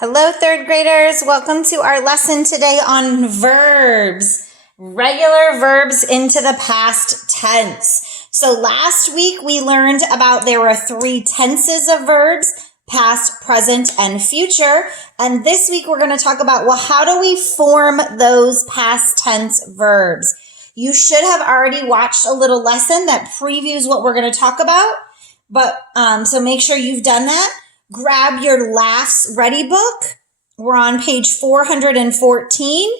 Hello, third graders. Welcome to our lesson today on verbs, regular verbs into the past tense. So last week we learned about there were 3 tenses of verbs, past, present, and future. And this week we're going to talk about, well, how do we form those past tense verbs? You should have already watched a little lesson that previews what we're going to talk about. But so make sure you've done that. Grab your Laughs Ready book. We're on page 414.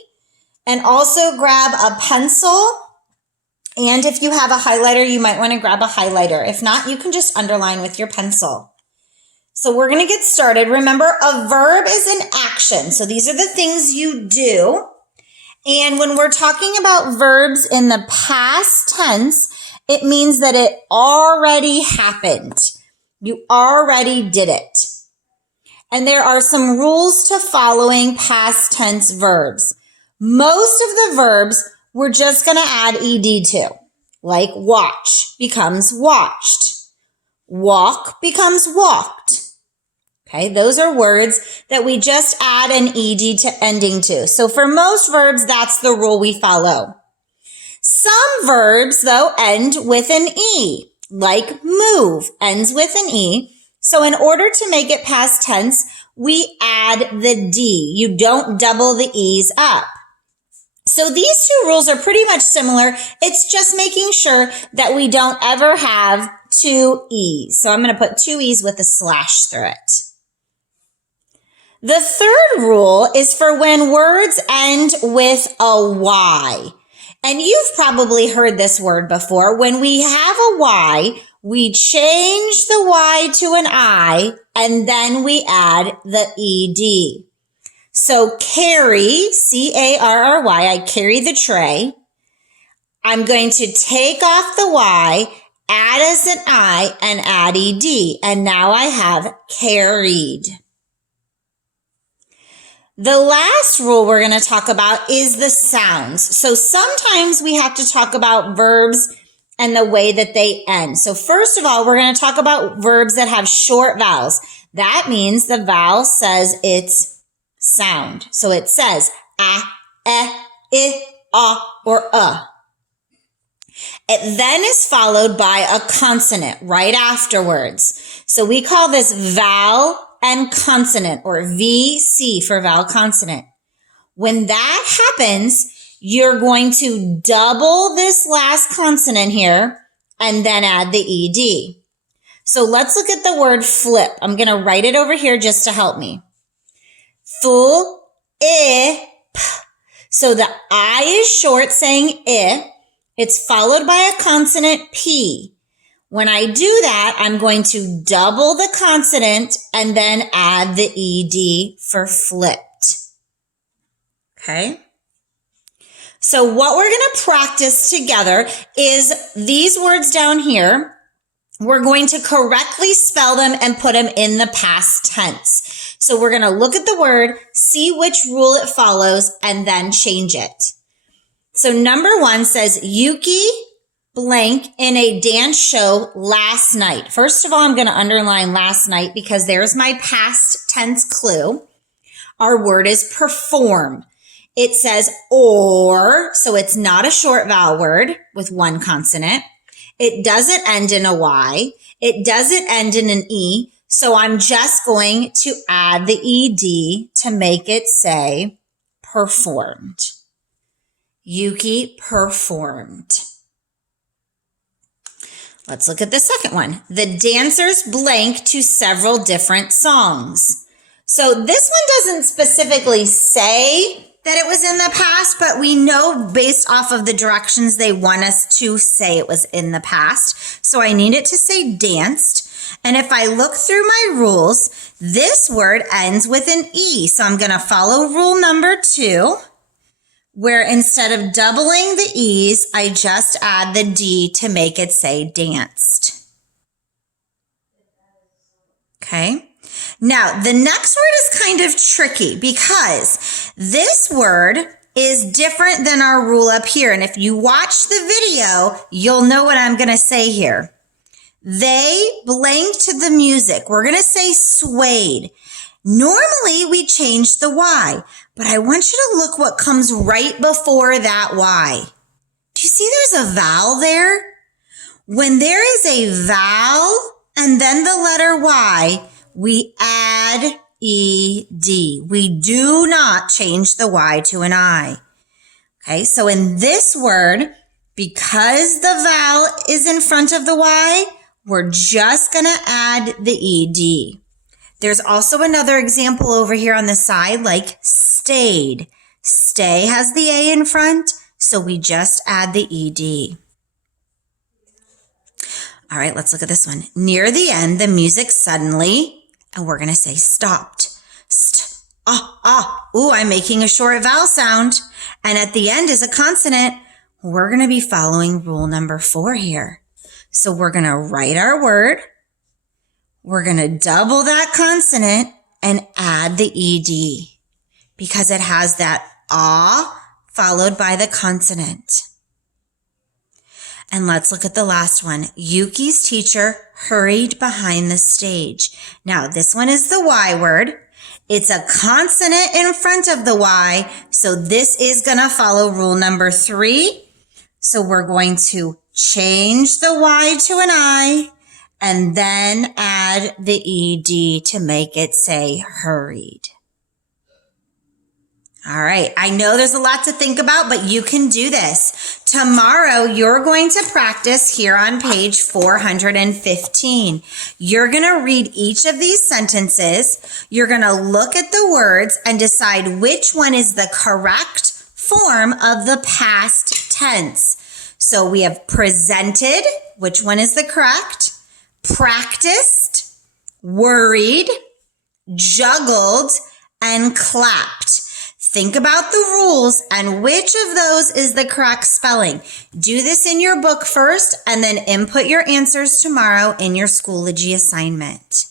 And also grab a pencil. And if you have a highlighter, you might want to grab a highlighter. If not, you can just underline with your pencil. So we're going to get started. Remember, a verb is an action. So these are the things you do. And when we're talking about verbs in the past tense, it means that it already happened. You already did it. And there are some rules to following past tense verbs. Most of the verbs we're just going to add ed to, like watch becomes watched. Walk becomes walked. Okay, those are words that we just add an ed to ending to. So for most verbs, that's the rule we follow. Some verbs, though, end with an E, like move ends with an E. So in order to make it past tense, we add the D. You don't double the E's up. So these 2 rules are pretty much similar. It's just making sure that we don't ever have 2 E's. So I'm going to put 2 E's with a slash through it. The third rule is for when words end with a Y. And you've probably heard this word before. When we have a Y, we change the Y to an I, and then we add the ED. So carry, C-A-R-R-Y, I carry the tray. I'm going to take off the Y, add as an I, and add ED. And now I have carried. The last rule we're going to talk about is the sounds. So sometimes we have to talk about verbs and the way that they end. So first of all, we're going to talk about verbs that have short vowels. That means the vowel says its sound. So it says a, I, or It then is followed by a consonant right afterwards. So we call this vowel and consonant, or VC for vowel consonant. When that happens, you're going to double this last consonant here and then add the ED. So let's look at the word flip. I'm going to write it over here just to help me. Flip. So the I is short, saying I. It's followed by a consonant P. When I do that, I'm going to double the consonant and then add the ED for flipped. Okay? So what we're going to practice together is these words down here. We're going to correctly spell them and put them in the past tense. So we're going to look at the word, see which rule it follows, and then change it. So number 1 says, Yuki blank in a dance show last night. First of all, I'm going to underline last night because there's my past tense clue. Our word is perform. It says or, so it's not a short vowel word with 1 consonant. It doesn't end in a Y. It doesn't end in an E. So I'm just going to add the ED to make it say performed. Yuki performed. Let's look at the second one. The dancers blank to several different songs. So this one doesn't specifically say that it was in the past, but we know based off of the directions they want us to say it was in the past. So I need it to say danced. And if I look through my rules, this word ends with an E. So I'm going to follow rule number 2. Where instead of doubling the E's, I just add the D to make it say danced. Okay. Now, the next word is kind of tricky because this word is different than our rule up here. And if you watch the video, you'll know what I'm going to say here. They blank to the music. We're going to say swayed. Normally, we change the Y, but I want you to look what comes right before that Y. Do you see there's a vowel there? When there is a vowel and then the letter Y, we add ED. We do not change the Y to an I. Okay, so in this word, because the vowel is in front of the Y, we're just going to add the ED. There's also another example over here on the side, like stayed. Stay has the A in front, so we just add the ED. All right, let's look at this one. Near the end, the music suddenly, and we're going to say stopped. Ooh, I'm making a short vowel sound. And at the end is a consonant. We're going to be following rule number 4 here. So we're going to write our word. We're going to double that consonant and add the ED because it has that ah followed by the consonant. And let's look at the last one. Yuki's teacher hurried behind the stage. Now, this one is the Y word. It's a consonant in front of the Y, so this is going to follow rule number 3. So we're going to change the Y to an I and then add the ED to make it say hurried. All right, I know there's a lot to think about, but you can do this. Tomorrow, you're going to practice here on page 415. You're going to read each of these sentences. You're going to look at the words and decide which one is the correct form of the past tense. So we have presented, which one is the correct? Practiced, worried, juggled, and clapped. Think about the rules and which of those is the correct spelling. Do this in your book first and then input your answers tomorrow in your Schoology assignment.